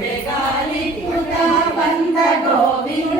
मृगालिकृता बन्ध गोविन्द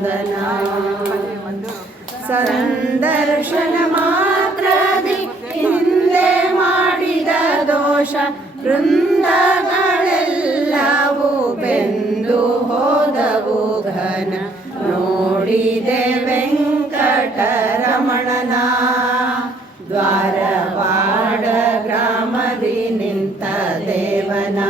सरंदर्षन मात्रदि इन्दे माडिद दोष रुंदा गालल्लाव। बेंदु हो दभुगन। नोडि देवेंक द्वारवाड ग्रामरी निंता देवना।